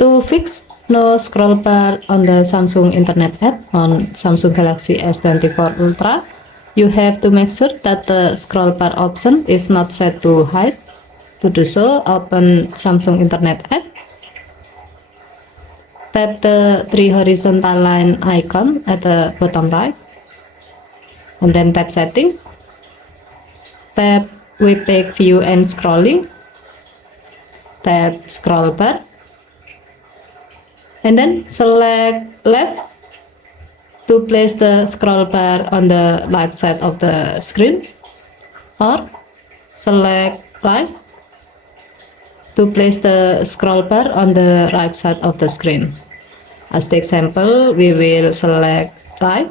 To fix no scroll bar on the Samsung Internet app on Samsung Galaxy S24 Ultra, you have to make sure that the scroll bar option is not set to hide. To do so, open Samsung Internet app. Tap the three horizontal line icon at the bottom right, and then tap Setting. Tap Web Page View and Scrolling. Tap Scroll Bar, and then select left to place the scroll bar on the left side of the screen, or select right to place the scroll bar on the right side of the screen. As the example, we will select right.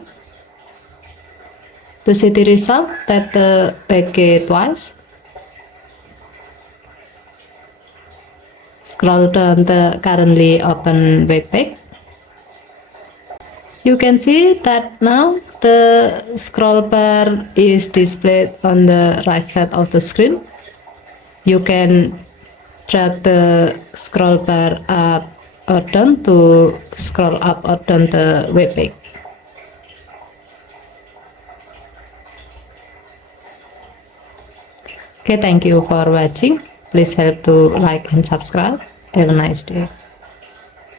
To see the result, tap the page twice. Scroll down the currently open web page. You can see that now the scroll bar is displayed on the right side of the screen. You can drag the scroll bar up or down to scroll up or down the web page. Okay, thank you for watching. Please help to like and subscribe. Have a nice day.